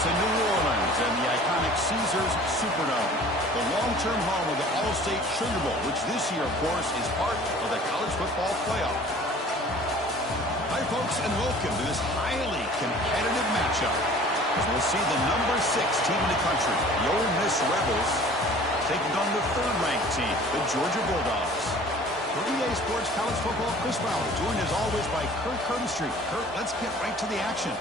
It's in New Orleans and the iconic Caesars Superdome, the long-term home of the All-State Sugar Bowl, which this year, of course, is part of the college football playoff. Hi, folks, and welcome to this highly competitive matchup, as we'll see the number 6 team in the country, the Ole Miss Rebels, taking on the third-ranked team, the Georgia Bulldogs. For EA Sports College Football, Chris Bauer, joined as always by Kurt Curtis. Kurt, let's get right to the action.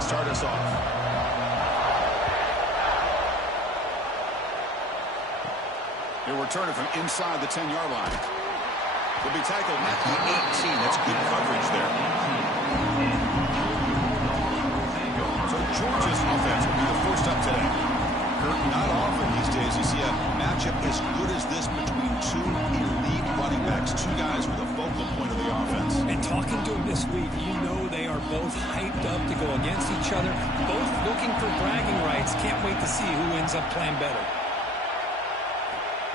Start us off. He'll return it from inside the 10-yard line. Will be tackled at the 18. That's good coverage there. So Georgia's offense will be the first up today. Kurt, not often these days you see a matchup as good as this between two elite running backs, two guys with a focal point of the offense. And talking to them this week, you know they are both hyped up to go against each other, both looking for bragging rights. Can't wait to see who ends up playing better.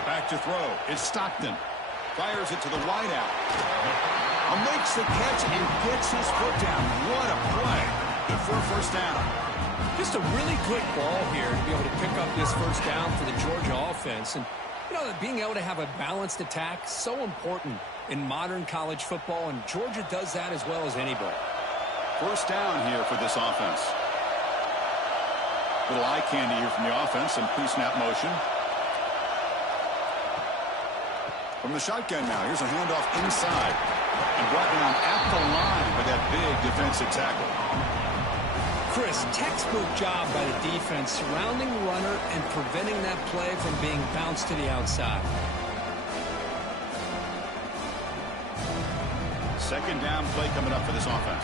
Back to throw. It's Stockton. Fires it to the wideout. Makes the catch and gets his foot down. What a play. Good for a first down. Just a really good ball here to be able to pick up this first down for the Georgia offense. And, you know, being able to have a balanced attack, so important in modern college football, and Georgia does that as well as anybody. First down here for this offense. Little eye candy here from the offense and pre-snap motion. From the shotgun now, here's a handoff inside. And brought down at the line by that big defensive tackle. Chris, textbook job by the defense, surrounding the runner and preventing that play from being bounced to the outside. Second down play coming up for this offense.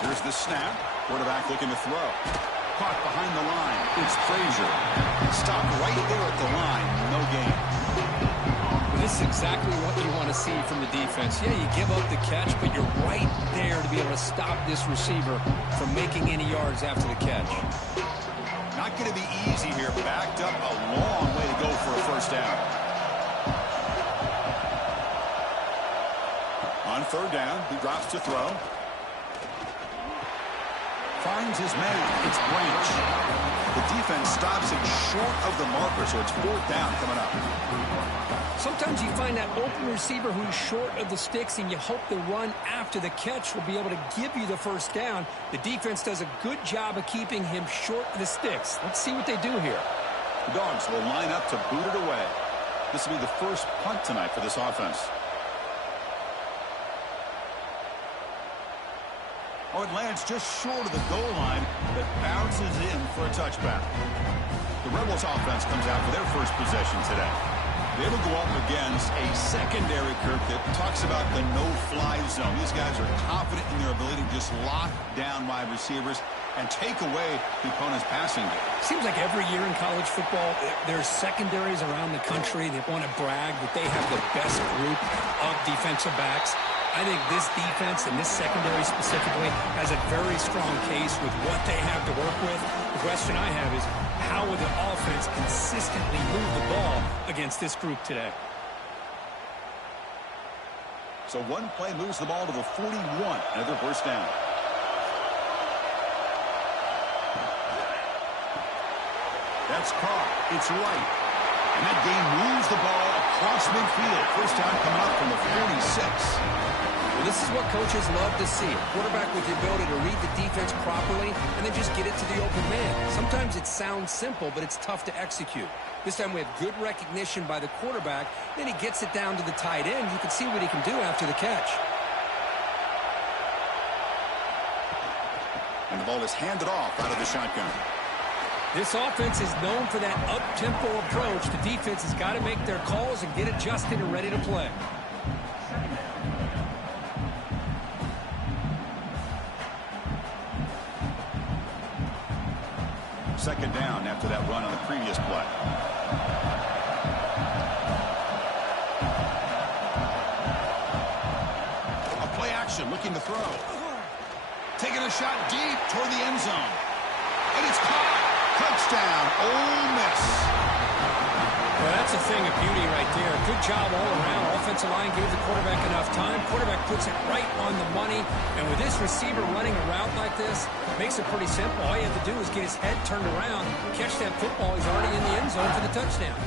Here's the snap. Quarterback looking to throw. Caught behind the line. It's Frazier. Stopped right there at the line. No gain. This is exactly what you want to see from the defense. Yeah, you give up the catch, but you're right there to be able to stop this receiver from making any yards after the catch. Not going to be easy here. Backed up a long way to go for a first down. On third down, he drops to throw. Finds his man. It's Branch. The defense stops it short of the marker, so it's fourth down coming up. Sometimes you find that open receiver who's short of the sticks, and you hope the run after the catch will be able to give you the first down. The defense does a good job of keeping him short of the sticks. Let's see what they do here. The Dogs will line up to boot it away. This will be the first punt tonight for this offense. Oh, it lands just short of the goal line, but bounces in for a touchback. The Rebels offense comes out for their first possession today. They will go up against a secondary, Kirk, that talks about the no-fly zone. These guys are confident in their ability to just lock down wide receivers and take away the opponent's passing game. Seems like every year in college football, there's secondaries around the country that want to brag that they have the best group of defensive backs. I think this defense and this secondary specifically has a very strong case with what they have to work with. The question I have is, how will the offense consistently move the ball against this group today? So one play moves the ball to the 41. Another first down. That's caught. It's right. And that game moves the ball across midfield. First down coming up from the 46. Well, this is what coaches love to see. A quarterback with the ability to read the defense properly and then just get it to the open man. Sometimes it sounds simple, but it's tough to execute. This time we have good recognition by the quarterback. Then he gets it down to the tight end. You can see what he can do after the catch. And the ball is handed off out of the shotgun. This offense is known for that up-tempo approach. The defense has got to make their calls and get adjusted and ready to play. Second down after that run on the previous play. A play action looking to throw. Taking a shot deep toward the end zone. And it's caught. Touchdown, Ole Miss. Well, that's a thing of beauty right there. Good job all around. Offensive line gave the quarterback enough time. Quarterback puts it right on the money. And with this receiver running a route like this, makes it pretty simple. All you have to do is get his head turned around, catch that football. He's already in the end zone for the touchdown.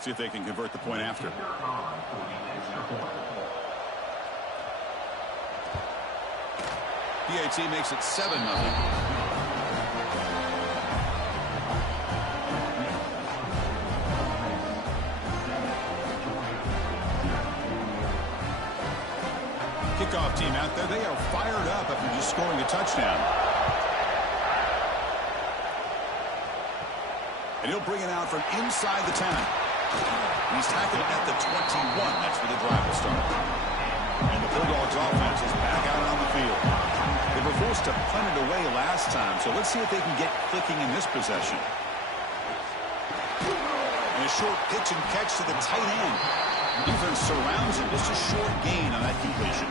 See if they can convert the point after. PAT makes it 7-0. Kickoff team out there, they are fired up after just scoring a touchdown. And he'll bring it out from inside the 10. He's tackled at the 21. That's where the drive will start. And the Bulldogs offense is back out on the field. They were forced to punt it away last time, so let's see if they can get clicking in this possession. And a short pitch and catch to the tight end. Defense surrounds him. Just a short gain on that completion.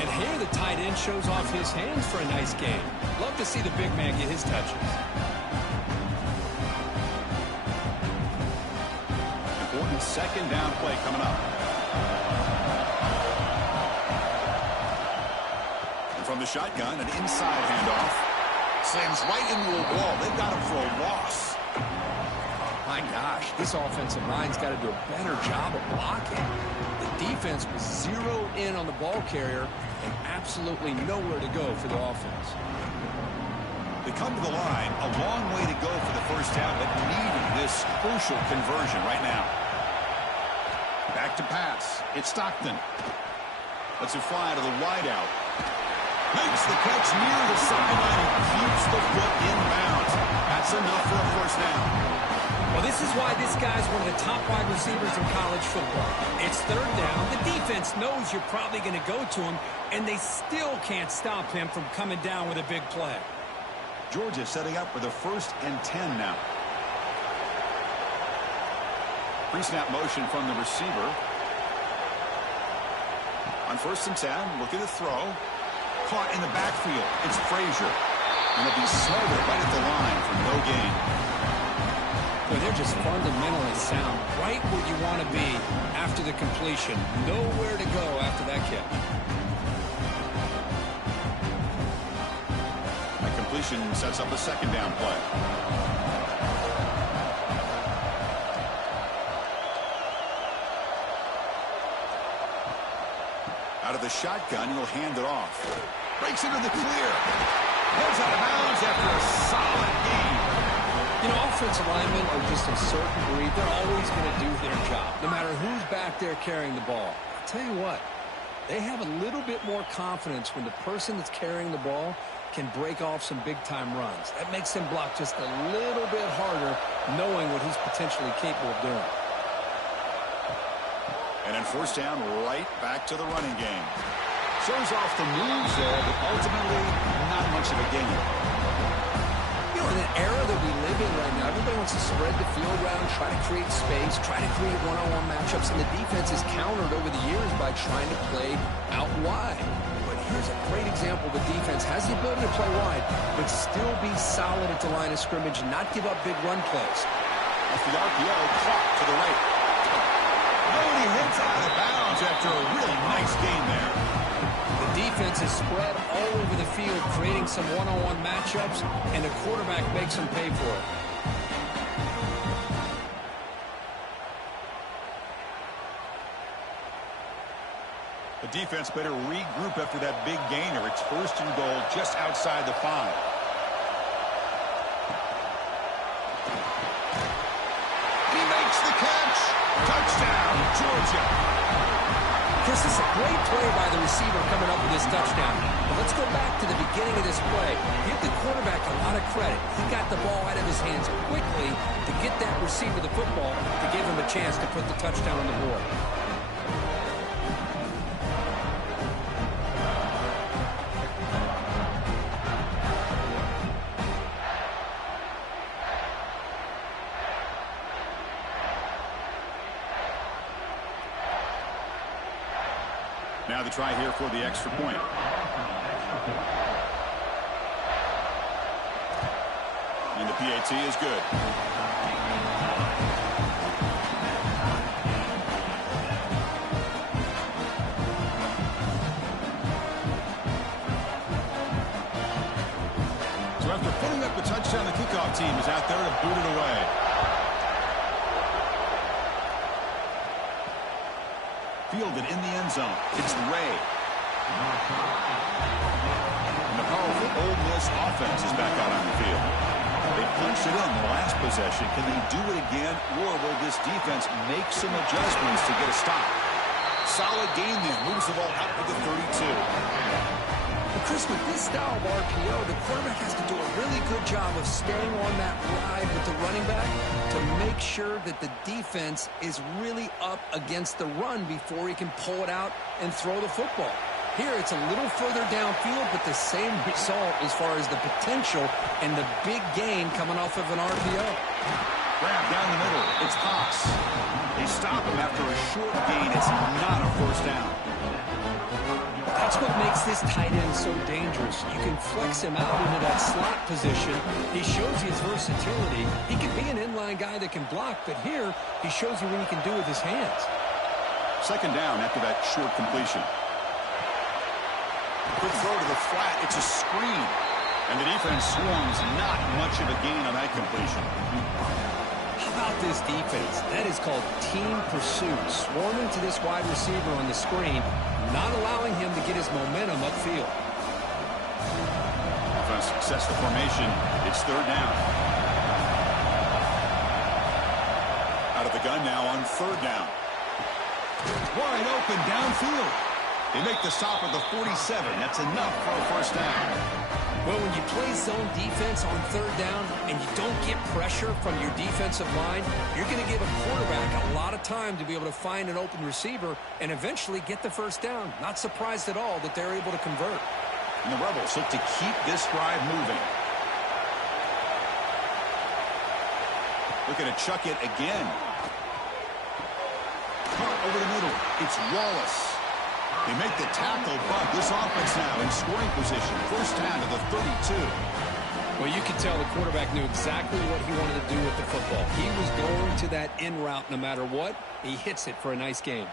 And here the tight end shows off his hands for a nice game. Love to see the big man get his touches. Important second down play coming up. And from the shotgun, an inside handoff. Slams right into a wall. They've got him for a loss. My gosh, this offensive line's got to do a better job of blocking. The defense was zeroed in on the ball carrier and absolutely nowhere to go for the offense. They come to the line, a long way to go for the first down, but needing this crucial conversion right now. Back to pass. It's Stockton. Lets it fly to the wideout. Makes the catch near the sideline and keeps the foot in bounds. That's enough for a first down. Well, this is why this guy's one of the top wide receivers in college football. It's third down. The defense knows you're probably going to go to him, and they still can't stop him from coming down with a big play. Georgia setting up for the 1st and 10 now. Pre-snap motion from the receiver. On 1st and 10, looking to throw. Caught in the backfield. It's Frazier. And it'll be Snyder right at the line for no gain. Well, they're just fundamentally sound. Right where you want to be after the completion. Nowhere to go after that catch. That completion sets up a second down play. Out of the shotgun, he'll hand it off. Breaks into the clear. Heads out of bounds after a solid game. You know, offensive linemen are just a certain breed. They're always going to do their job, no matter who's back there carrying the ball. I'll tell you what, they have a little bit more confidence when the person that's carrying the ball can break off some big-time runs. That makes him block just a little bit harder, knowing what he's potentially capable of doing. And then 1st down, right back to the running game. Shows off the moves there, but ultimately not much of a gain. You know, in an era that we live in right now, everybody wants to spread the field around, try to create space, try to create one-on-one matchups, and the defense is countered over the years by trying to play out wide. But here's a great example. The defense has the ability to play wide, but still be solid at the line of scrimmage and not give up big run plays. Off the RPO, clock to the right. Nobody hits out of bounds after a really nice game there. The defense is spread all over the field, creating some one-on-one matchups, and the quarterback makes them pay for it. The defense better regroup after that big gainer. It's 1st and goal just outside the 5. He makes the catch. Touchdown, Georgia. Chris, this is a great play by the receiver coming up with this touchdown. But let's go back to the beginning of this play. Give the of credit. He got the ball out of his hands quickly to get that receiver the football to give him a chance to put the touchdown on the board. Now the try here for the extra point. And the PAT is good. So after putting up the touchdown, the kickoff team is out there to boot it away. Fielded in the end zone. It's Ray. And the powerful Ole Miss offense is back out on the field. They punched it in the last possession. Can they do it again, or will this defense make some adjustments to get a stop? Solid game there. Moves the ball out to the 32. Well, Chris, with this style of RPO, the quarterback has to do a really good job of staying on that ride with the running back to make sure that the defense is really up against the run before he can pull it out and throw the football. Here, it's a little further downfield, but the same result as far as the potential and the big gain coming off of an RPO. Grab down the middle. It's Haas. They stop him after a short gain. It's not a first down. That's what makes this tight end so dangerous. You can flex him out into that slot position. He shows you his versatility. He can be an inline guy that can block, but here he shows you what he can do with his hands. Second down after that short completion. Quick throw to the flat. It's a screen. And the defense swarms. Not much of a gain on that completion. How about this defense? That is called team pursuit. Swarming to this wide receiver on the screen, not allowing him to get his momentum upfield. Offense sets the formation. It's third down. Out of the gun now on third down. Wide open downfield. They make the stop at the 47. That's enough for a first down. Well, when you play zone defense on third down and you don't get pressure from your defensive line, you're going to give a quarterback a lot of time to be able to find an open receiver and eventually get the first down. Not surprised at all that they're able to convert. And the Rebels look to keep this drive moving. Looking to chuck it again. Caught over the middle. It's Wallace. They make the tackle, but this offense now in scoring position. First down to the 32. Well, you could tell the quarterback knew exactly what he wanted to do with the football. He was going to that in route no matter what. He hits it for a nice gain.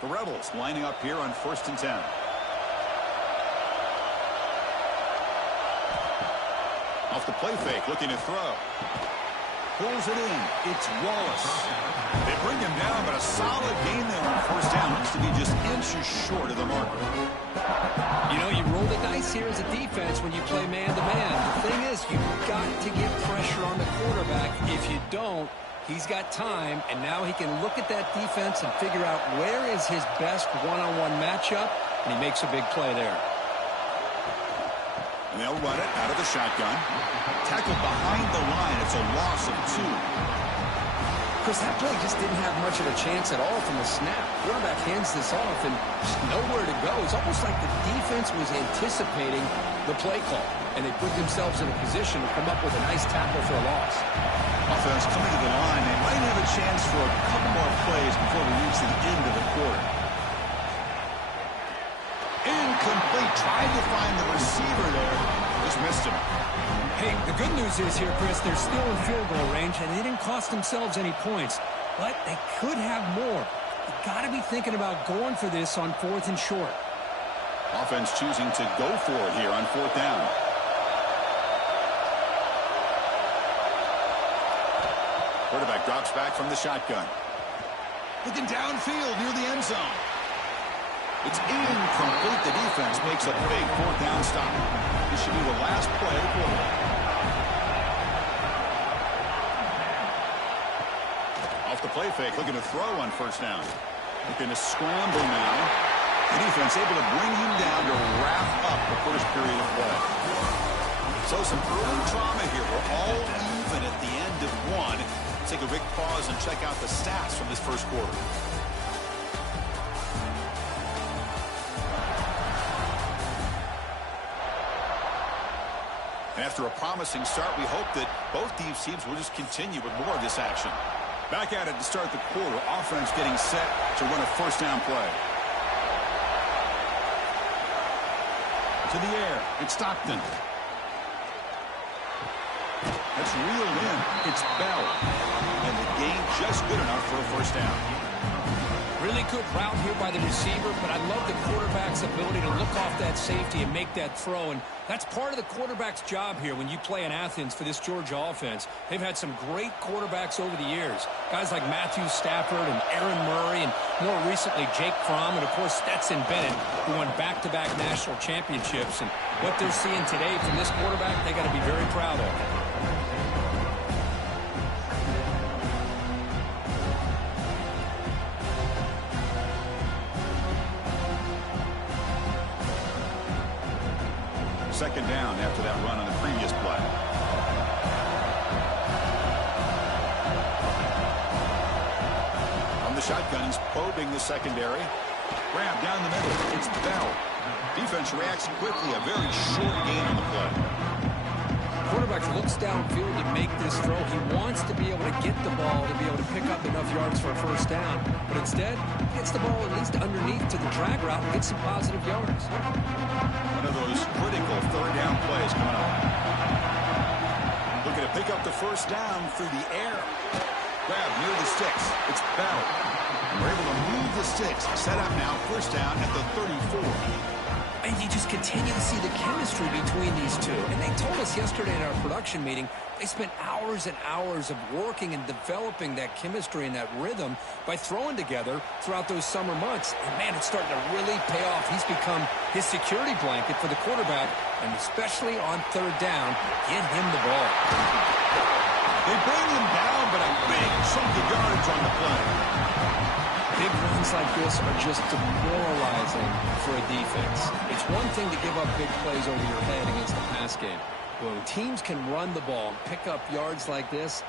The Rebels lining up here on 1st and 10. Off the play fake, looking to throw. Pulls it in. It's Wallace. They bring him down, but a solid gain there on first down. Looks to be just inches short of the mark. You know, you roll the dice here as a defense when you play man-to-man. The thing is, you've got to get pressure on the quarterback. If you don't, he's got time, and now he can look at that defense and figure out where is his best one-on-one matchup, and he makes a big play there. And they'll run it out of the shotgun. Tackled behind the line. It's a loss of 2. Chris, that play just didn't have much of a chance at all from the snap. Quarterback hands this off and just nowhere to go. It's almost like the defense was anticipating the play call, and they put themselves in a position to come up with a nice tackle for a loss. Offense coming to the line. They might have a chance for a couple more plays before we reach the end of the quarter. Incomplete. Tried to find the receiver there. Just missed him. Hey, the good news is here, Chris, they're still in field goal range, and they didn't cost themselves any points. But they could have more. You got to be thinking about going for this on 4th and short. Offense choosing to go for it here on 4th down. Quarterback drops back from the shotgun. Looking downfield near the end zone. It's incomplete. The defense makes a big 4th down stop. This should be the last play of the quarter. Off the play fake, looking to throw on 1st down. Looking to scramble now. The defense able to bring him down to wrap up the first period of play. So some early drama here. We're all even at the end of one. Take a quick pause and check out the stats from this first quarter. And after a promising start, we hope that both these teams will just continue with more of this action. Back at it to start the quarter. Offense getting set to run a first down play. To the air. It's Stockton. That's reeled in. It's Bell. And the gain just good enough for a first down. Really good route here by the receiver, but I love the quarterback's ability to look off that safety and make that throw. And that's part of the quarterback's job here when you play in Athens for this Georgia offense. They've had some great quarterbacks over the years. Guys like Matthew Stafford and Aaron Murray and more recently Jake Fromm and, of course, Stetson Bennett, who won back-to-back national championships. And what they're seeing today from this quarterback, they got to be very proud of. Second down after that run on the previous play. From the shotgun, he's probing the secondary. Grab down the middle. It's Bell. Defense reacts quickly. A very short gain on the play. Quarterback looks downfield to make this throw. He wants to be able to get the ball to be able to pick up enough yards for a first down. But instead, he gets the ball at least underneath to the drag route and gets some positive yards. One of those critical third down plays coming up. Looking to pick up the first down through the air. Grab near the sticks. It's Bell. We're able to move the sticks. Set up now, first down at the 34. And you just continue to see the chemistry between these two. And they told us yesterday in our production meeting, they spent hours and hours of working and developing that chemistry and that rhythm by throwing together throughout those summer months. And, man, it's starting to really pay off. He's become his security blanket for the quarterback, and especially on third down, get him the ball. They bring him down, but a big chunk of yards on the play. Big runs like this are just demoralizing for a defense. It's one thing to give up big plays over your head against the pass game. When teams can run the ball and pick up yards like this,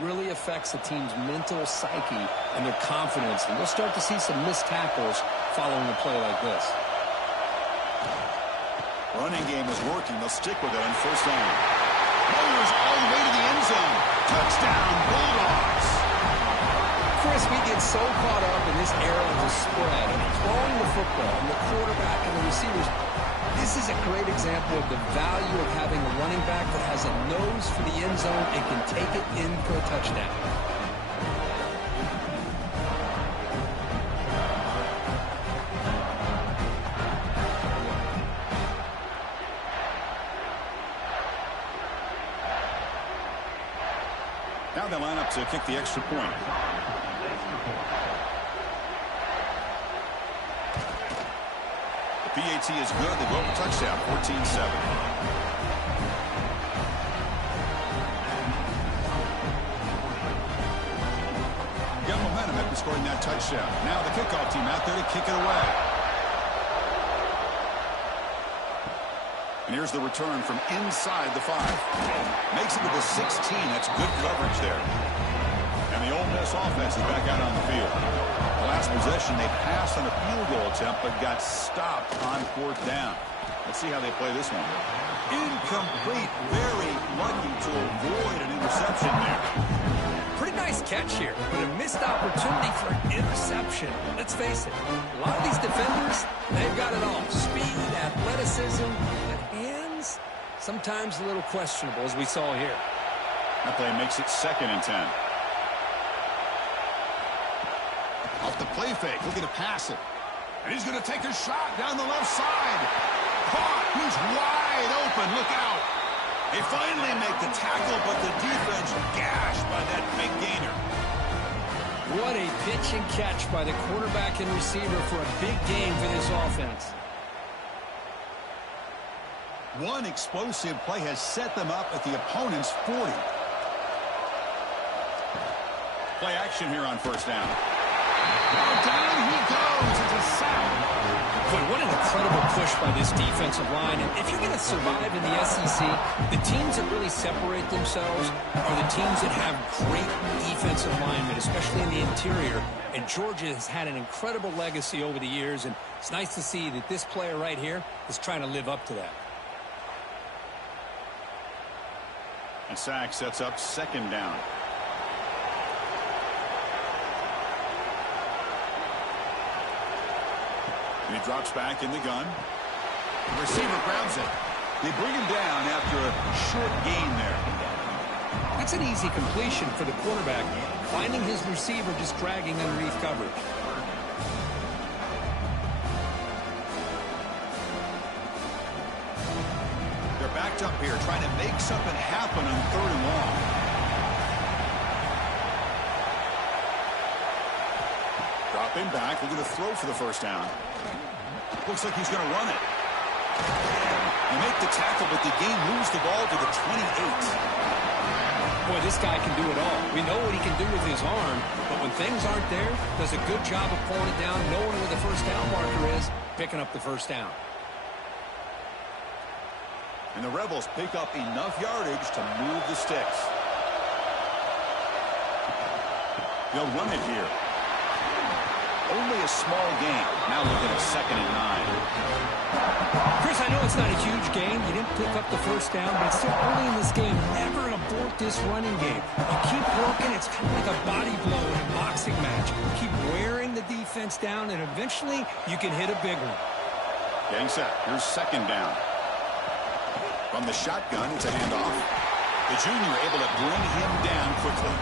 really affects the team's mental psyche and their confidence. And we'll start to see some missed tackles following a play like this. Running game is working. They'll stick with it on first down. Mowers all the way to the end zone. Touchdown, Bulldogs. Chris, we get so caught up in this era of the spread and throwing the football and the quarterback and the receivers. This is a great example of the value of having a running back that has a nose for the end zone and can take it in for a touchdown. Now they line up to kick the extra point. The PAT is good. They go for touchdown, 14-7. Got momentum after scoring that touchdown. Now the kickoff team out there to kick it away. And here's the return from inside the 5. Makes it to the 16. That's good coverage there. And the Ole Miss offense is back out on the field. The last possession, they passed on a field goal attempt, but got stopped on fourth down. Let's see how they play this one. Incomplete. Very lucky to avoid an interception there. Pretty nice catch here, but a missed opportunity for an interception. Let's face it, a lot of these defenders, they've got it all. Speed, athleticism, but hands, sometimes a little questionable, as we saw here. That play makes it 2nd and 10. Off the play fake, looking to pass it. And he's going to take a shot down the left side. Caught, he's wide open, look out. They finally make the tackle, but the defense gashed by that big gainer. What a pitch and catch by the quarterback and receiver for a big game for this offense. One explosive play has set them up at the opponent's 40. Play action here on first down. Oh, down he goes. It's a sack. Boy, what an incredible push by this defensive line. And if you're going to survive in the SEC, the teams that really separate themselves are the teams that have great defensive linemen, especially in the interior. And Georgia has had an incredible legacy over the years, and it's nice to see that this player right here is trying to live up to that. A sack sets up second down. And he drops back in the gun. The receiver grabs it. They bring him down after a short gain there. That's an easy completion for the quarterback, finding his receiver just dragging underneath coverage. They're backed up here, trying to make something happen on 3rd and long. Dropping back, looking to throw for the first down. Looks like he's going to run it. They make the tackle, but the game moves the ball to the 28. Boy, this guy can do it all. We know what he can do with his arm, but when things aren't there, does a good job of pulling it down, knowing where the first down marker is, picking up the first down. And the Rebels pick up enough yardage to move the sticks. They'll run it here. Only a small gain. Now looking at 2nd and 9. Chris, I know it's not a huge game. You didn't pick up the first down, but it's still early in this game. Never abort this running game. You keep working. It's kind of like a body blow in a boxing match. Keep wearing the defense down, and eventually you can hit a big one. Getting set. Here's 2nd down. From the shotgun, it's a handoff. The junior able to bring him down quickly.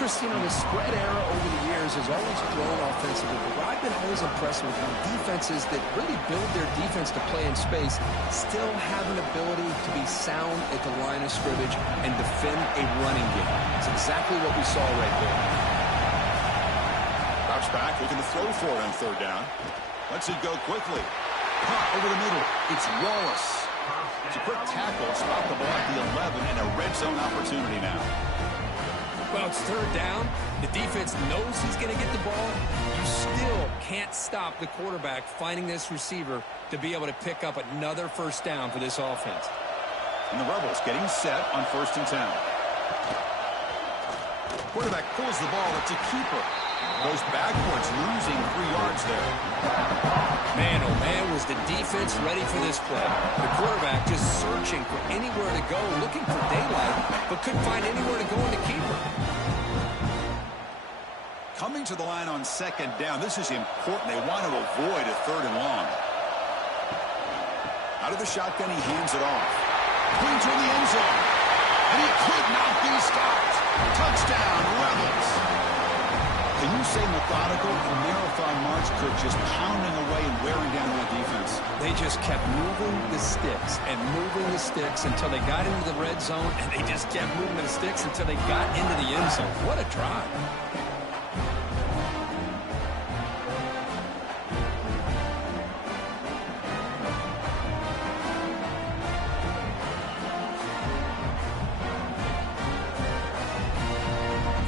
Chris, you know, the spread era over the years has always grown offensively, but what I've been always impressed with are defenses that really build their defense to play in space, still have an ability to be sound at the line of scrimmage and defend a running game. It's exactly what we saw right there. Drops back, looking to throw for it on 3rd down. Lets it go quickly. Caught over the middle. It's Wallace. It's a quick tackle. Stop the ball at the 11 and a red zone opportunity now. Well, it's 3rd down. The defense knows he's going to get the ball. You still can't stop the quarterback finding this receiver to be able to pick up another first down for this offense. And the Rebels getting set on 1st and 10. Quarterback pulls the ball. It's a keeper. Goes backwards, losing 3 yards there. Man, oh man, was the defense ready for this play. The quarterback just searching for anywhere to go, looking for daylight, but couldn't find anywhere to go in the keeper. Coming to the line on 2nd down. This is important. They want to avoid a 3rd and long. Out of the shotgun, he hands it off. Clean to the end zone. And he could not be stopped. Touchdown, Rebels. Can you say methodical? A marathon march, Kirk, just pounding away and wearing down that defense. They just kept moving the sticks and moving the sticks until they got into the red zone, and they just kept moving the sticks until they got into the end zone. What a drive.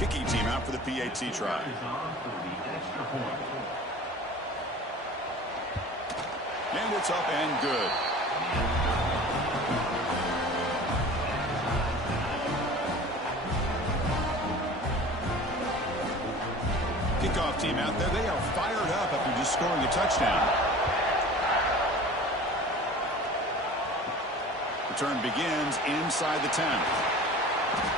Kicking team out for the PAT try. And it's up and good. Kickoff team out there. They are fired up after just scoring a touchdown. Return begins inside the 10.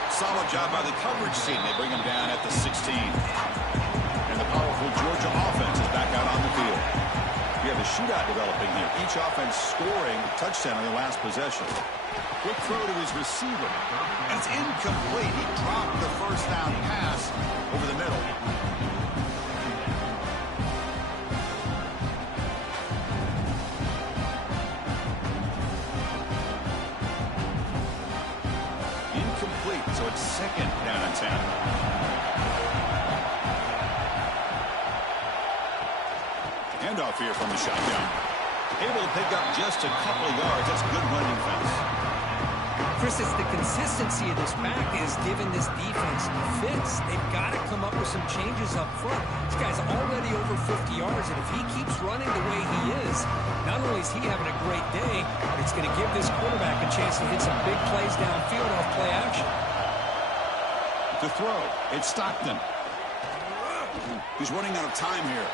Solid job by the coverage team. They bring him down at the 16. And the powerful Georgia offense is back out on the field. We have a shootout developing here. Each offense scoring a touchdown on their last possession. Quick throw to his receiver. And it's incomplete. He dropped the first down pass over the middle. So it's 2nd down and 10. Handoff here from the shotgun. Able to pick up just a couple of yards. That's good running defense. Chris, Chris, it's the consistency of this back is giving this defense fits. They've got to come up with some changes up front. This guy's already over 50 yards, and if he keeps running the way he is, not only is he having a great day, but it's going to give this quarterback a chance to hit some big plays downfield off play action. To throw, it's Stockton. He's running out of time here.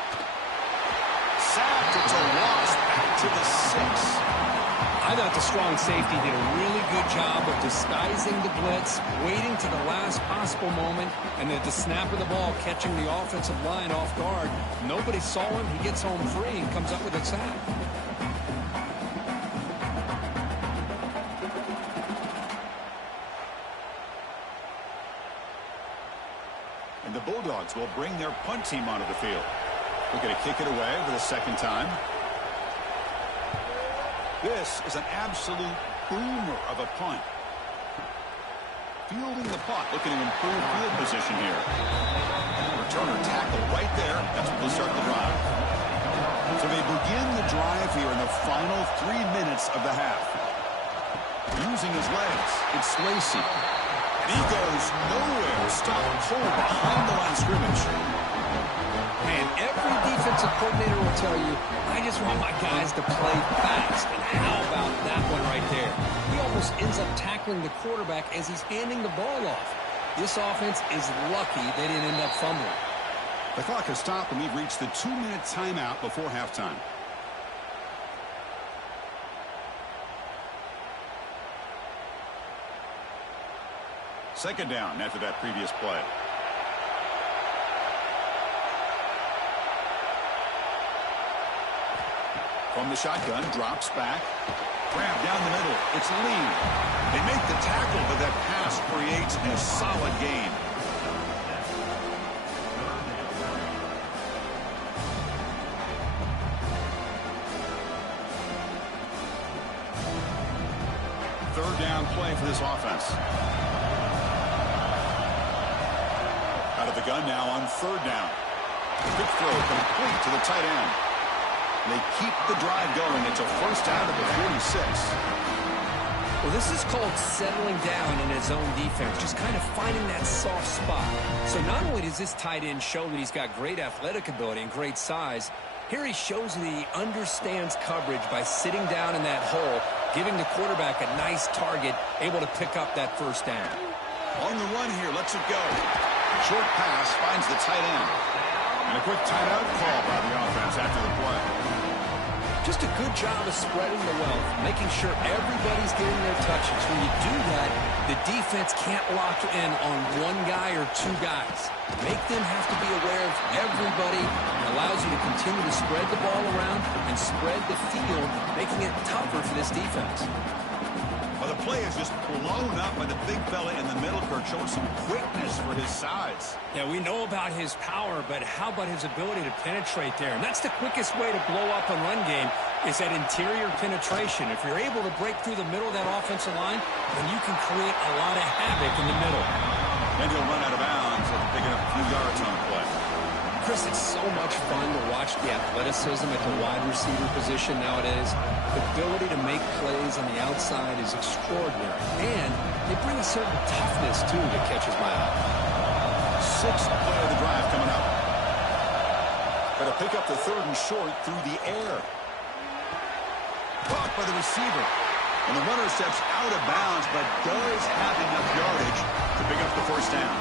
Sacked, it's a loss back to the 6. I thought the strong safety did a really good job of disguising the blitz, waiting to the last possible moment, and at the snap of the ball, catching the offensive line off guard. Nobody saw him. He gets home free and comes up with a sack. And the Bulldogs will bring their punt team onto the field. We're going to kick it away for the second time. This is an absolute boomer of a punt. Fielding the punt, looking to improve field position here. Returner tackle right there. That's what will start the drive. So they begin the drive here in the final 3 minutes of the half. Using his legs, it's Lacey. And he goes nowhere. Stopped cold behind the line of scrimmage. And every defensive coordinator will tell you, I just want my guys to play fast. And how about that one right there? He almost ends up tackling the quarterback as he's handing the ball off. This offense is lucky they didn't end up fumbling. The clock has stopped, and we've reached the 2-minute timeout before halftime. Second down after that previous play. From the shotgun, drops back. Grab down the middle. It's Lee. They make the tackle, but that pass creates a solid gain. Third down play for this offense. Out of the gun now on third down. Quick throw complete to the tight end. They keep the drive going. It's a first down at the 46. Well, this is called settling down in his own defense, just kind of finding that soft spot. So not only does this tight end show that he's got great athletic ability and great size, here he shows that he understands coverage by sitting down in that hole, giving the quarterback a nice target, able to pick up that first down. On the run here, lets it go. Short pass finds the tight end. And a quick timeout call by the offense after the play. Just a good job of spreading the wealth, making sure everybody's getting their touches. When you do that, the defense can't lock in on one guy or two guys. Make them have to be aware of everybody. It allows you to continue to spread the ball around and spread the field, making it tougher for this defense. Well, the play is just blown up by the big fella in the middle, Kurt, showing some quickness for his size. Yeah, we know about his power, but how about his ability to penetrate there? And that's the quickest way to blow up a run game is that interior penetration. If you're able to break through the middle of that offensive line, then you can create a lot of havoc in the middle. Then he'll run out of bounds after picking up a few yards on the play. Chris, it's so much fun to watch the athleticism at the wide receiver position nowadays. The ability to make plays on the outside is extraordinary. And they bring a certain toughness, too, that catches my eye. Sixth play of the drive coming up. Got to pick up the third and short through the air. Caught by the receiver. And the runner steps out of bounds, but does have enough yardage to pick up the first down.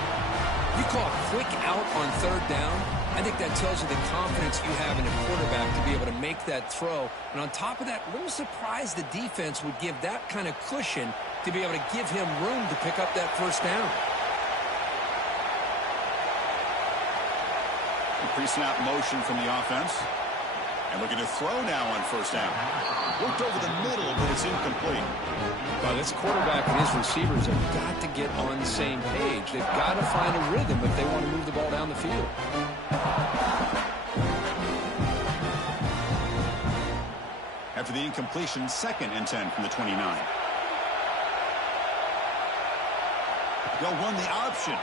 You call a quick out on third down. I think that tells you the confidence you have in a quarterback to be able to make that throw. And on top of that, a little surprised the defense would give that kind of cushion to be able to give him room to pick up that first down. Pre-snap motion from the offense. And looking to throw now on first down. Worked over the middle, but it's incomplete. Well, this quarterback and his receivers have got to get on the same page. They've got to find a rhythm if they want to move the ball down the field. After the incompletion, 2nd and 10 from the 29. They'll run the option.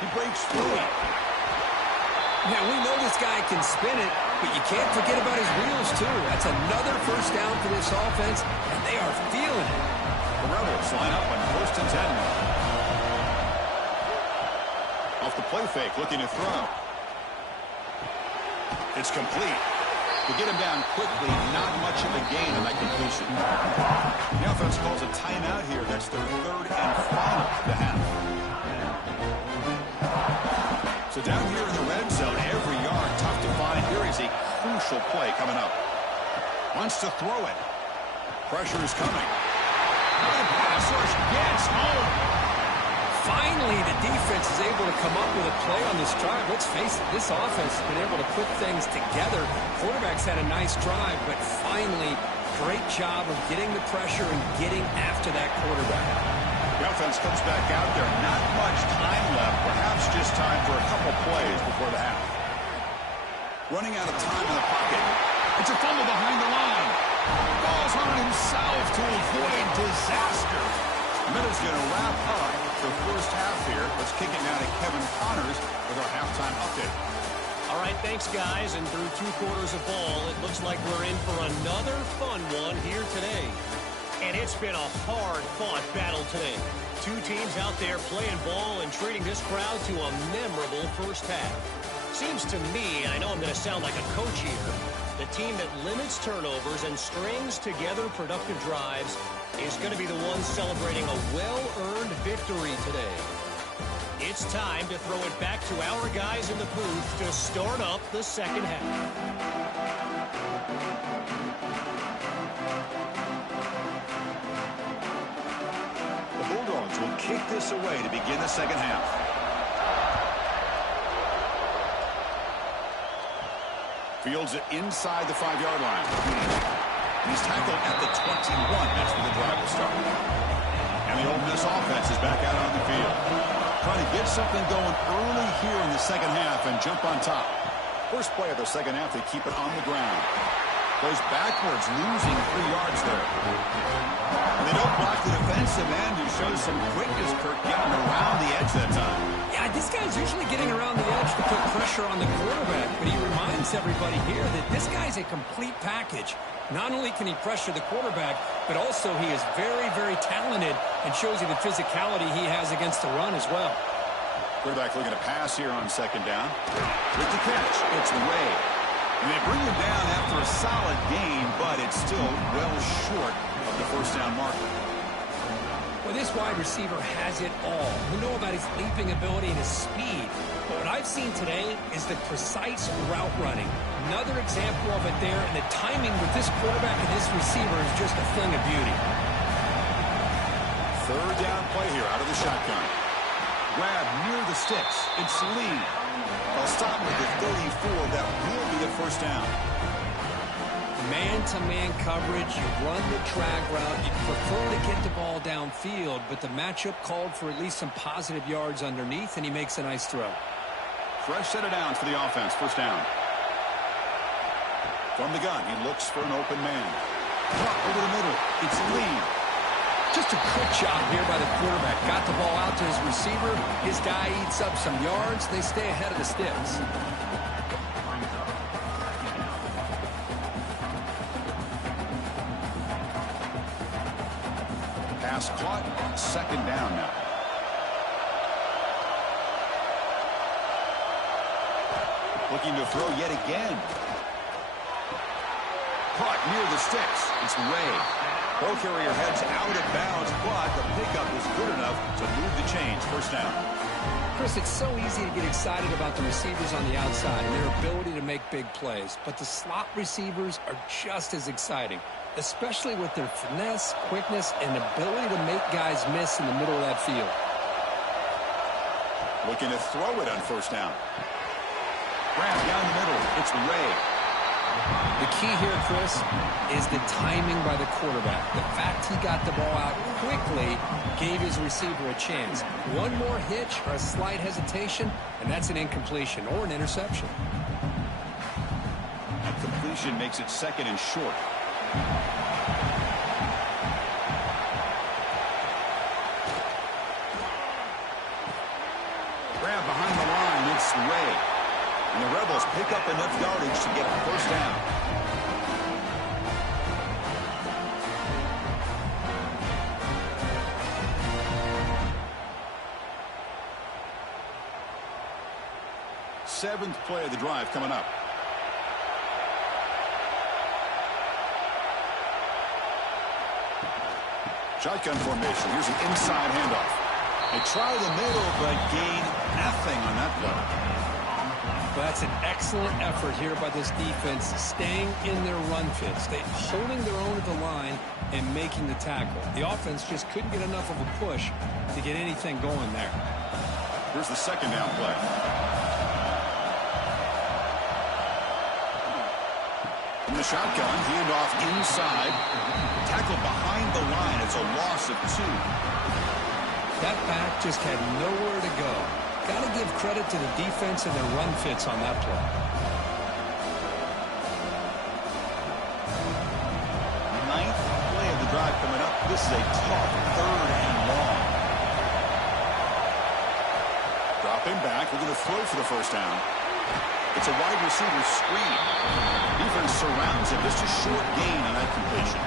He breaks free. Now, we know this guy can spin it, but you can't forget about his wheels, too. That's another first down for this offense, and they are feeling it. The Rebels line up on 1st and 10 now. Off the play fake, looking to throw. It's complete. To get him down quickly, not much of a gain on that completion. The offense calls a timeout here. That's their 3rd and final of the half. So down here in the red zone, every yard tough to find. Here is a crucial play coming up. Wants to throw it. Pressure is coming. The pass rush gets home. Finally, the defense is able to come up with a play on this drive. Let's face it, this offense has been able to put things together. Quarterback's had a nice drive, but finally, great job of getting the pressure and getting after that quarterback. The offense comes back out there. Not much time left. Perhaps just time for a couple plays before the half. Running out of time in the pocket. It's a fumble behind the line. Falls on himself to avoid disaster. Minute's going to wrap up the first half here. Let's kick it now to Kevin Connors with our halftime update. All right, thanks, guys. And through 2 quarters of ball, it looks like we're in for another fun one here today. And it's been a hard-fought battle today. 2 teams out there playing ball and treating this crowd to a memorable first half. Seems to me, and I know I'm going to sound like a coach here, the team that limits turnovers and strings together productive drives is going to be the one celebrating a well-earned victory today. It's time to throw it back to our guys in the booth to start up the second half. The Bulldogs will kick this away to begin the second half. Fields it inside the 5-yard line. He's tackled at the 21. That's where the drive will start. And the Ole Miss offense is back out on the field. Trying to get something going early here in the second half and jump on top. First play of the second half, they keep it on the ground. Goes backwards, losing 3 yards there. And they don't block the defensive end, who shows some quickness, Kirk, getting around the edge that time. Yeah, this guy's usually getting around the edge to put pressure on the quarterback, but he reminds everybody here that this guy's a complete package. Not only can he pressure the quarterback, but also he is very, very talented and shows you the physicality he has against the run as well. Quarterback looking to pass here on second down. With the catch, it's Ray. And they bring him down after a solid gain, but it's still well short of the first down marker. Well, this wide receiver has it all. We know about his leaping ability and his speed. But what I've seen today is the precise route running. Another example of it there, and the timing with this quarterback and this receiver is just a thing of beauty. Third down play here out of the shotgun. Grab near the sticks. It's Lee. They'll stop with the 34. That will be a first down. Man-to-man coverage, you run the drag route, you prefer to get the ball downfield, but the matchup called for at least some positive yards underneath, and he makes a nice throw. Fresh set of downs for the offense. First down. From the gun, he looks for an open man. Up over the middle. It's Lee. Just a quick job here by the quarterback. Got the ball out to his receiver. His guy eats up some yards. They stay ahead of the sticks. Pass caught. Second down now. Looking to throw yet again. Caught near the sticks. It's Ray. Ball carrier heads out of bounds, but the pickup is good enough to move the chains. First down. Chris, it's so easy to get excited about the receivers on the outside and their ability to make big plays, but the slot receivers are just as exciting, especially with their finesse, quickness, and ability to make guys miss in the middle of that field. Looking to throw it on first down. Grab down the middle. It's Ray. The key here, Chris, is the timing by the quarterback. The fact he got the ball out quickly gave his receiver a chance. One more hitch or a slight hesitation, and that's an incompletion or an interception. That completion makes it second and short. Grab behind the line. It's Ray. And the Rebels pick up enough yardage to get a first down. 7th play of the drive coming up. Shotgun formation. Here's an inside handoff. They try the middle, but gain nothing on that play. Well, that's an excellent effort here by this defense, staying in their run fits. They holding their own at the line and making the tackle. The offense just couldn't get enough of a push to get anything going there. Here's the 2nd down play. From the shotgun, handoff inside. Tackle behind the line. It's a loss of 2. That back just had nowhere to go. Got to give credit to the defense and their run fits on that play. Ninth play of the drive coming up. This is a tough 3rd and long. Dropping back. We're going to throw for the 1st down. It's a wide receiver screen. Defense surrounds him. Just a short gain on that completion.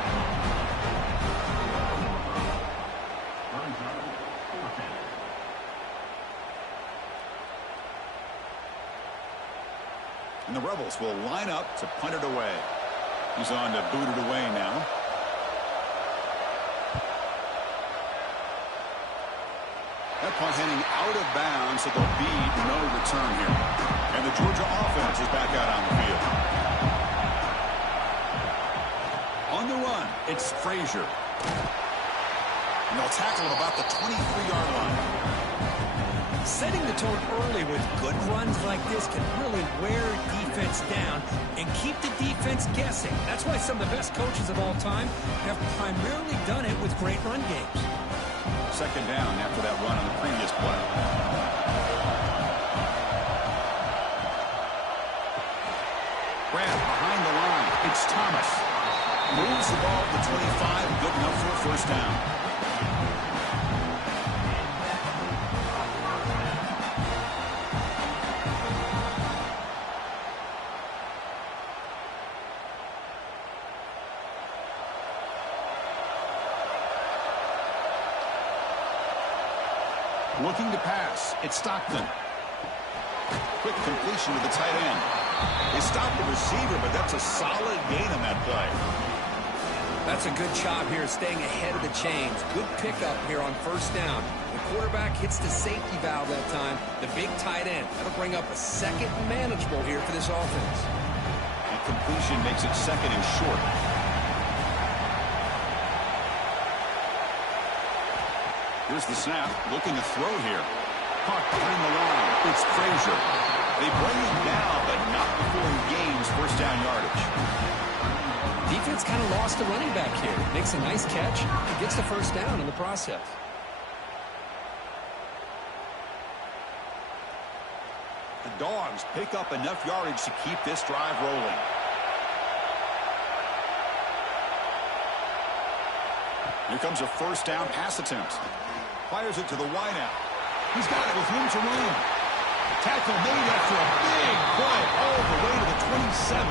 And the Rebels will line up to punt it away. He's on to boot it away now. That punt heading out of bounds, so there'll be no return here. And the Georgia offense is back out on the field. On the run, it's Frazier. And they'll tackle him about the 23-yard line. Setting the tone early with good runs like this can really wear defense down and keep the defense guessing. That's why some of the best coaches of all time have primarily done it with great run games. 2nd down after that run on the previous play. Grab behind the line. It's Thomas. Moves the ball to 25. Good enough for a 1st down. Looking to pass. It's Stockton. Quick completion to the tight end. They stopped the receiver, but that's a solid gain on that play. That's a good job here, staying ahead of the chains. Good pickup here on 1st down. The quarterback hits the safety valve that time. The big tight end. That'll bring up a 2nd manageable here for this offense. And completion makes it 2nd and short. Here's the snap. Looking to throw here. Caught behind the line. It's Frazier. They bring him down, but not before he gains 1st down yardage. Defense kind of lost the running back here. Makes a nice catch and gets the 1st down in the process. The Dogs pick up enough yardage to keep this drive rolling. Here comes a 1st down pass attempt. Fires it to the wideout. He's got it with room to run. Tackle made after a big play all the way to the 27.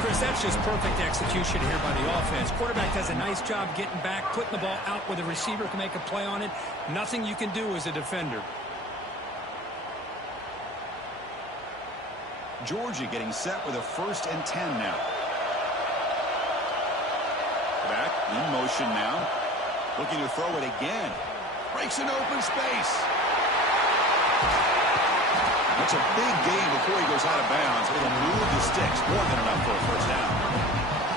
Chris, that's just perfect execution here by the offense. Quarterback does a nice job getting back, putting the ball out where the receiver can make a play on it. Nothing you can do as a defender. Georgia getting set with a 1st and 10 now. Back in motion now. Looking to throw it again. Breaks an open space. That's a big gain before he goes out of bounds. It'll move the sticks. More than enough for a 1st down.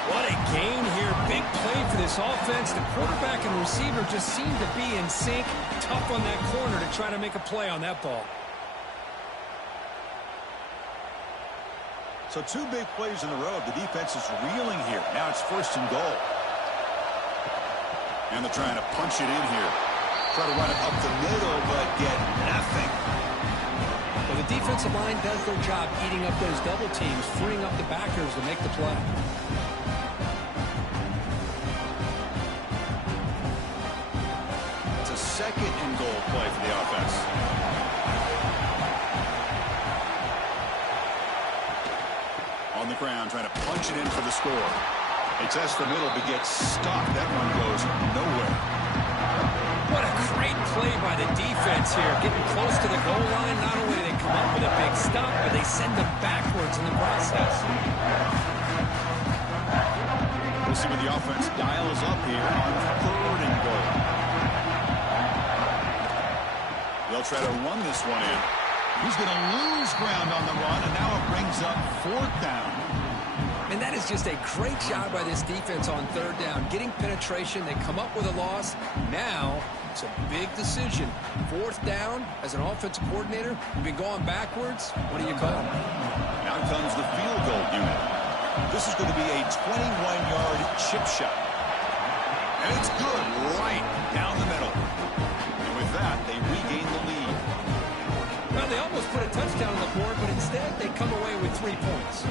What a gain here. Big play for this offense. The quarterback and receiver just seem to be in sync. Tough on that corner to try to make a play on that ball. So 2 big plays in a row. The defense is reeling here. Now it's 1st and goal. And they're trying to punch it in here. Try to run it up the middle, but get nothing. Well, the defensive line does their job eating up those double teams, freeing up the backers to make the play. It's a 2nd and goal play for the offense. On the ground, trying to punch it in for the score. They test the middle, but gets stuck. That one goes nowhere. What a great play by the defense here. Getting close to the goal line. Not only do they come up with a big stop, but they send them backwards in the process. We'll see what the offense dials up here on 3rd and goal. They'll try to run this one in. He's going to lose ground on the run, and now it brings up 4th down. And that is just a great job by this defense on 3rd down. Getting penetration, they come up with a loss. Now, it's a big decision. 4th down, as an offensive coordinator, you've been going backwards. What do you call? Now comes the field goal unit. This is going to be a 21-yard chip shot. And it's good right down the middle. And with that, they regain the lead. Well, they almost put a touchdown on the board, but instead they come away with 3 points.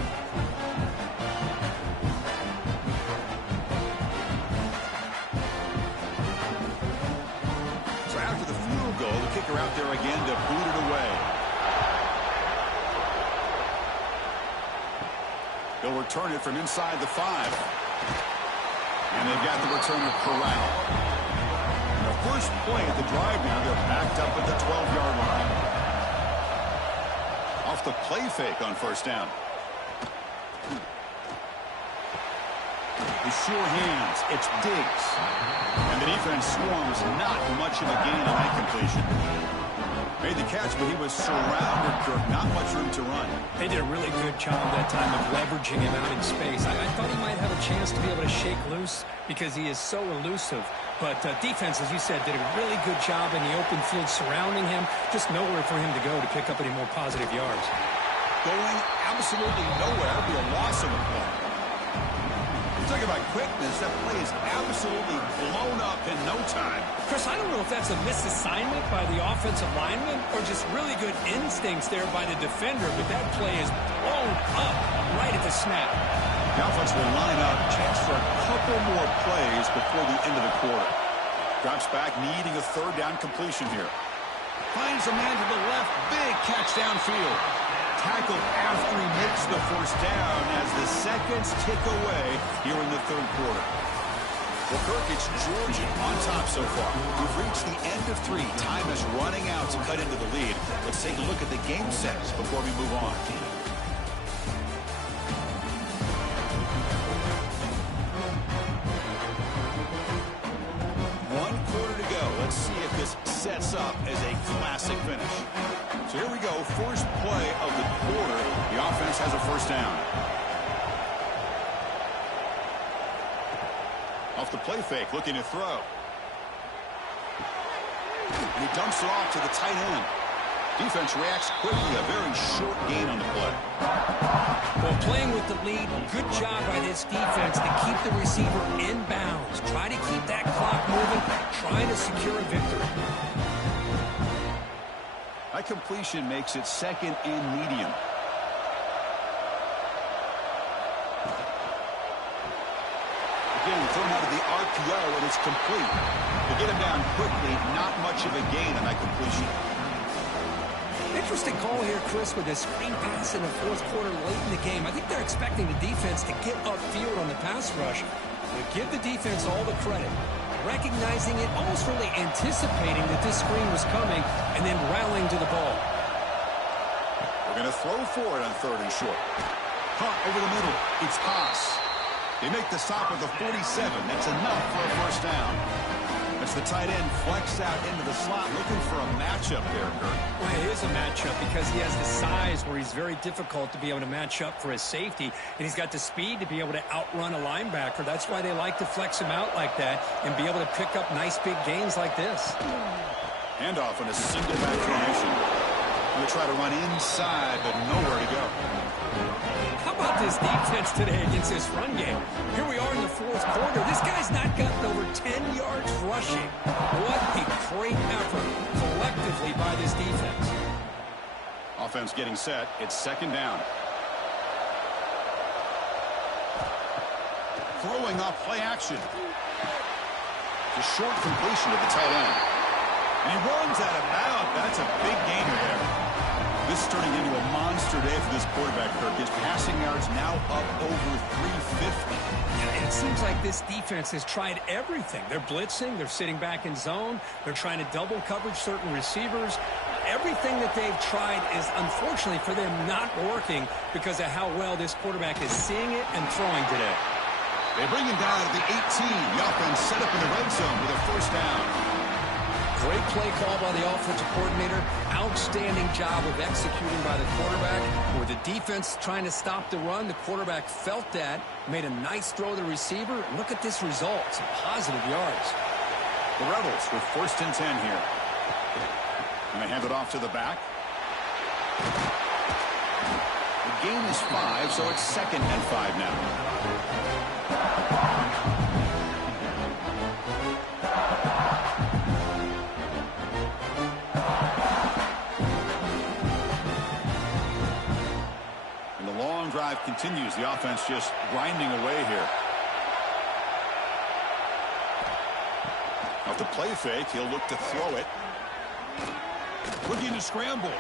The kicker out there again to boot it away. They'll return it from inside the 5. And they've got the returner corralled. And the first play at the drive now, they're backed up at the 12-yard line. Off the play fake on 1st down. With sure hands, it's Diggs. And the defense swarms, not much of a gain on that completion. Made the catch, but he was surrounded, Kirk. Not much room to run. They did a really good job that time of leveraging him out in space. I thought he might have a chance to be able to shake loose because he is so elusive. But defense, as you said, did a really good job in the open field surrounding him. Just nowhere for him to go to pick up any more positive yards. Going absolutely nowhere. It'll be a loss of a play. Talking about quickness, that play is absolutely blown up in no time. Chris, I don't know if that's a misassignment by the offensive lineman or just really good instincts there by the defender, but that play is blown up right at the snap. The offense will line up, chance for a couple more plays before the end of the quarter. Drops back, needing a 3rd down completion here. Finds a man to the left, big catch downfield. Tackled after he makes the 1st down as the seconds tick away here in the 3rd quarter. Well, Kirk, it's Georgia on top so far. We've reached the end of 3. Time is running out to cut into the lead. Let's take a look at the game sets before we move on. One quarter to go. Let's see if this sets up as a classic finish. So here we go, first play of the quarter. The offense has a 1st down. Off the play fake, looking to throw. And he dumps it off to the tight end. Defense reacts quickly, a very short gain on the play. Well, playing with the lead, good job by this defense to keep the receiver in bounds. Try to keep that clock moving, trying to secure a victory. That completion makes it 2nd and medium. Again, thrown out of the RPO, and it's complete. To get him down quickly, not much of a gain on that completion. Interesting call here, Chris, with a screen pass in the 4th quarter late in the game. I think they're expecting the defense to get upfield on the pass rush. But give the defense all the credit. Recognizing it, almost really anticipating that this screen was coming, and then rallying to the ball. We're going to throw for it on 3rd and short. Hunt over the middle. It's Haas. They make the stop at the 47. That's enough for a 1st down. That's the tight end flexed out into the slot, looking for a matchup there, Kirk. Well, it is a matchup because he has the size where he's very difficult to be able to match up for his safety, and he's got the speed to be able to outrun a linebacker. That's why they like to flex him out like that and be able to pick up nice big gains like this. Handoff in a single back formation. Going to try to run inside, but nowhere to go. How about this defense today against this run game? Here we are in the 4th quarter. This guy's not gotten over 10 yards rushing. What a great effort collectively by this defense. Offense getting set. It's 2nd down. Throwing off play action. The short completion to the tight end. And he runs out of bounds. That's a big gainer there. This is turning into a monster day for this quarterback, Kirk. His passing yards now up over 350. Yeah, it seems like this defense has tried everything. They're blitzing. They're sitting back in zone. They're trying to double coverage certain receivers. everything that they've tried is, unfortunately for them, not working because of how well this quarterback is seeing it and throwing today. They bring him down at the 18. The offense set up in the red zone with a first down. Great play call by the offensive coordinator. Outstanding job of executing by the quarterback. With the defense trying to stop the run, the quarterback felt that, made a nice throw to the receiver. And look at this result. Some positive yards. The Rebels with 1st and 10 here. And they hand it off to the back. The gain is 5, so it's 2nd and 5 now. And the long drive continues. The offense just grinding away here. Off the play fake, he'll look to throw it. Looking to scramble.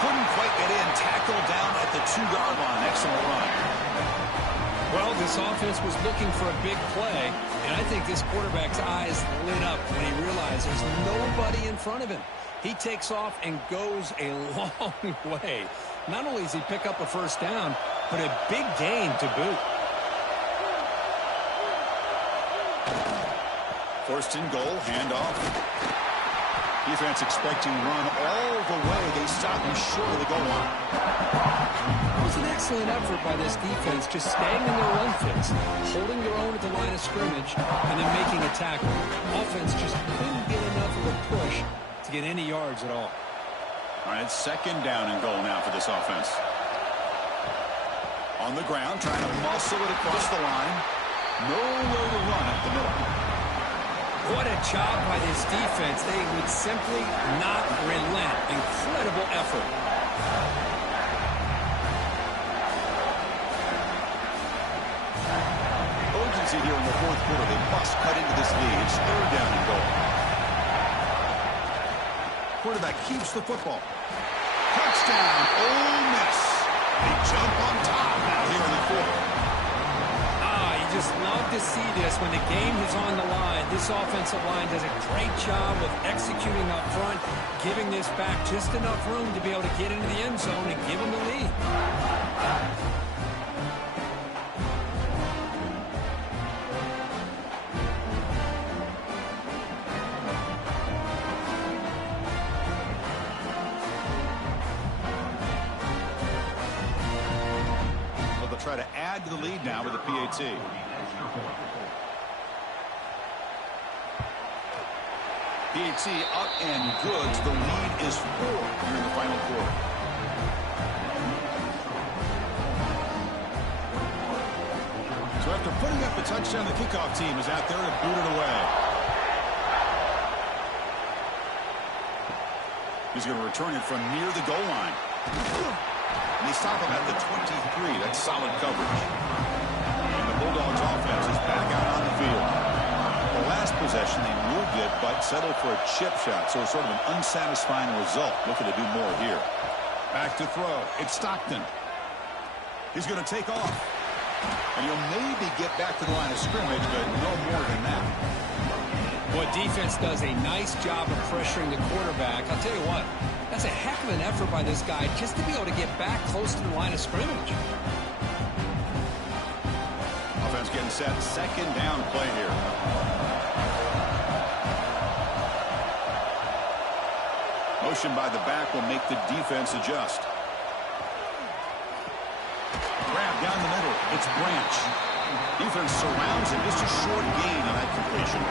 Couldn't quite get in. Tackled down at the 2-yard line. Excellent run. Well, this offense was looking for a big play, and I think this quarterback's eyes lit up when he realized there's nobody in front of him. He takes off and goes a long way. Not only does he pick up a first down, but a big gain to boot. 1st and goal, handoff. Defense expecting run all the way. They stop him short of the goal line. It was an excellent effort by this defense, just staying in their run fits, holding their own at the line of scrimmage, and then making a tackle. Offense just couldn't get enough of a push to get any yards at all. All right, 2nd down and goal now for this offense. On the ground, trying to muscle it across the line. Nowhere to run at the middle. What a job by this defense. They would simply not relent. Incredible effort. Urgency here in the 4th quarter. They must cut into this lead. It's 3rd down and goal. Quarterback keeps the football. Touchdown, Ole Miss. They jump on top now here in the 4th. Just love to see this when the game is on the line. This offensive line does a great job of executing up front, giving this back just enough room to be able to get into the end zone and give them the lead. So they'll try to add to the lead now with the PAT. PAT up and good. The lead is 4 here in the final quarter. So after putting up a touchdown, the kickoff team is out there to boot it away. He's going to return it from near the goal line. And they stop him at the 23. That's solid coverage. And the Bulldogs offense is back out on the field. The last possession, they moved it, but settled for a chip shot. So it's sort of an unsatisfying result. Looking to do more here. Back to throw. It's Stockton. He's going to take off. And he'll maybe get back to the line of scrimmage, but no more than that. Well, defense does a nice job of pressuring the quarterback. I'll tell you what, that's a heck of an effort by this guy just to be able to get back close to the line of scrimmage. Offense getting set. 2nd down play here. Motion by the back will make the defense adjust. Grab down the middle. It's Branch. Defense surrounds him. Just a short gain on that completion.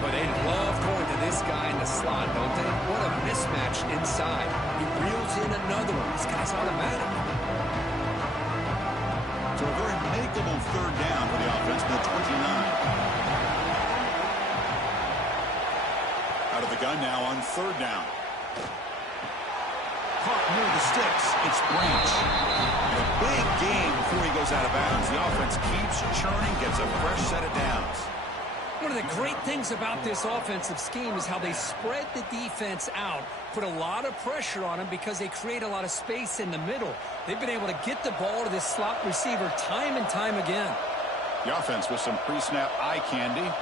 But they love going to this guy in the slot, don't they? What a mismatch inside. He reels in another one. This guy's automatic. So a very makeable 3rd down for the offense from the 29. Out of the gun now on 3rd down. Caught near the sticks. It's Branch. And a big gain before he goes out of bounds. The offense keeps churning, gets a fresh set of downs. One of the great things about this offensive scheme is how they spread the defense out, put a lot of pressure on them because they create a lot of space in the middle. They've been able to get the ball to this slot receiver time and time again. The offense with some pre-snap eye candy.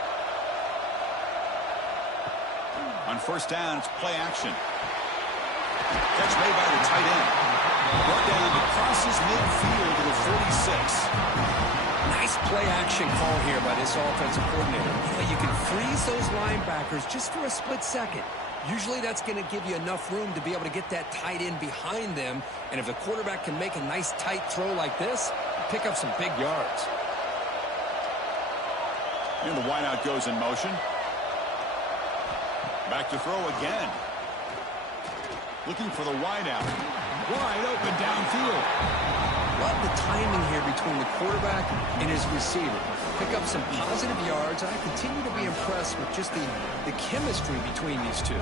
On first down, it's play action. Catch made by the tight end. Brought down and crosses midfield to the 46. Nice play action call here by this offensive coordinator. You can freeze those linebackers just for a split second. Usually that's going to give you enough room to be able to get that tight end behind them. And if the quarterback can make a nice tight throw like this, pick up some big yards. And the wideout goes in motion. Back to throw again. Looking for the wideout. Wide open downfield. Love the timing here between the quarterback and his receiver. Pick up some positive yards, and I continue to be impressed with just the chemistry between these two.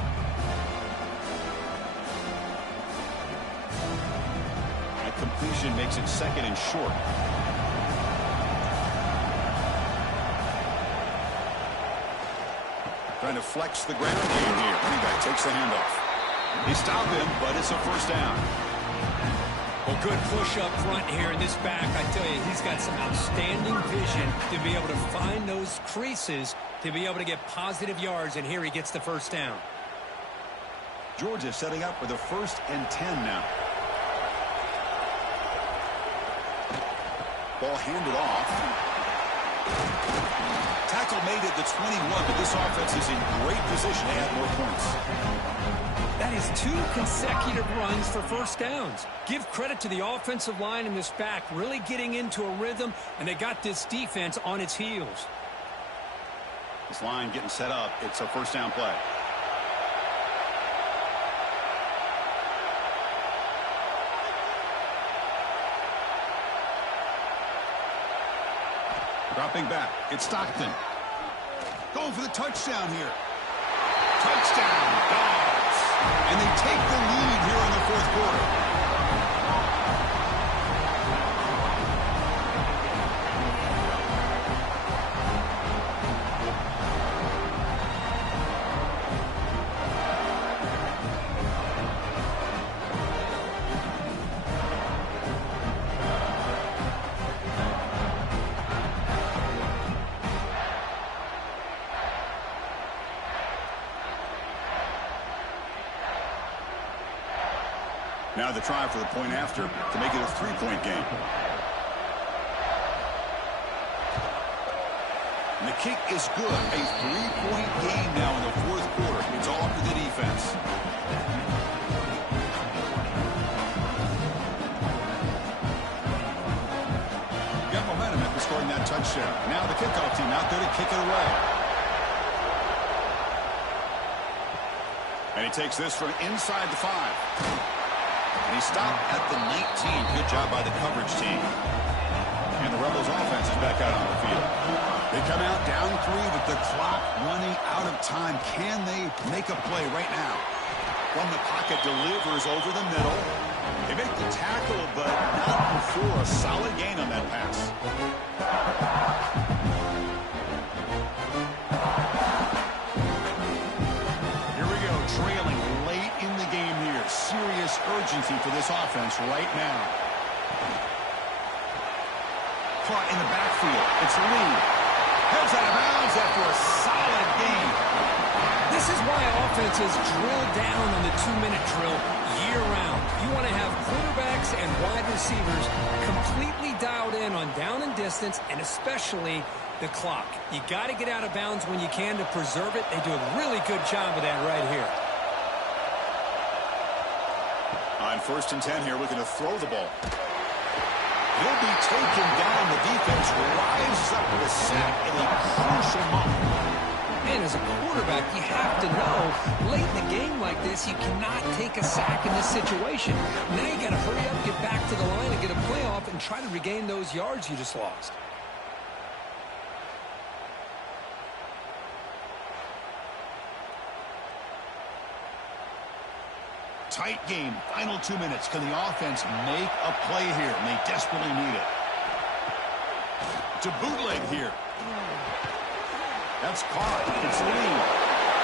That completion makes it second and short. Trying to flex the ground game here. Running back takes the handoff. He stopped him, but it's a first down. Well, good push up front here in this back. I tell you, he's got some outstanding vision to be able to find those creases, to be able to get positive yards, and here he gets the first down. Georgia setting up for the 1st and 10 now. Ball handed off. Tackle made at the 21, but this offense is in great position to add more points. That is 2 consecutive runs for first downs. Give credit to the offensive line in this back, really getting into a rhythm, and they got this defense on its heels. This line getting set up. It's a first down play. Dropping back. It's Stockton. Going for the touchdown here. Touchdown, Dogs. And they take the lead here in the 4th quarter. Now the try for the point after to make it a 3-point game. And the kick is good. A 3-point game now in the 4th quarter. It's all up to the defense. Got momentum after scoring that touchdown. Now the kickoff team out there to kick it away. And he takes this from inside the 5. And he stopped at the 19. Good job by the coverage team. And the Rebels offense is back out on the field. They come out down 3 with the clock running out of time. Can they make a play right now? From the pocket, delivers over the middle. They make the tackle, but not before a solid gain on that pass. Here we go, trailing late in the game here. Serious urgency for this offense right now. Caught in the backfield. It's Lee. Heads out of bounds after a solid game. This is why offenses drill down on the 2-minute drill year-round. You want to have quarterbacks and wide receivers completely dialed in on down and distance, and especially the clock. You got to get out of bounds when you can to preserve it. They do a really good job of that right here. On 1st and 10 here, looking to throw the ball. He'll be taken down. The defense rises up with a sack in a crucial moment. And as a quarterback, you have to know, late in the game like this, you cannot take a sack in this situation. Now you got to hurry up, get back to the line, and get a playoff, and try to regain those yards you just lost. Tight game, final 2 minutes. Can the offense make a play here? And they desperately need it. To bootleg here. That's caught. It's Lee.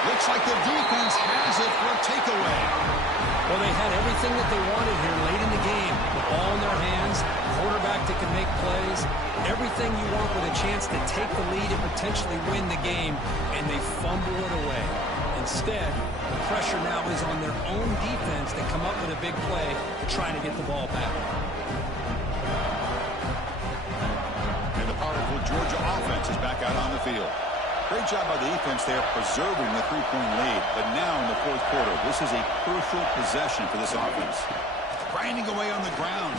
Looks like the defense has it for a takeaway. Well, they had everything that they wanted here late in the game. The ball in their hands, quarterback that can make plays, everything you want with a chance to take the lead and potentially win the game, and they fumble it away. And Instead, the pressure now is on their own defense to come up with a big play to try to get the ball back. And the powerful Georgia offense is back out on the field. Great job by the defense there preserving the three-point lead. But now in the fourth quarter, this is a crucial possession for this offense. Grinding away on the ground.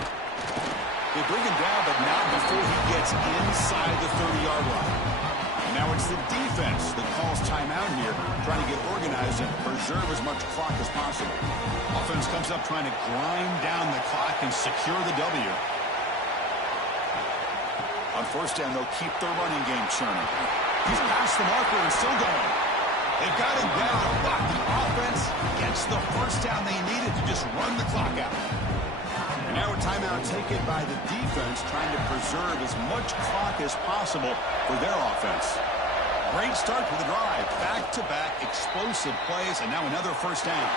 They bring him down, but not before he gets inside the 30-yard line. And now it's the defense that calls timeout here, trying to get organized and preserve as much clock as possible. Offense comes up trying to grind down the clock and secure the W. On first down, they'll keep their running game churning. He's past the marker and still going. They've got him down, but the offense gets the first down they needed to just run the clock out. And now a timeout taken by the defense, trying to preserve as much clock as possible for their offense. Great start to the drive. Back-to-back explosive plays, and now another first down.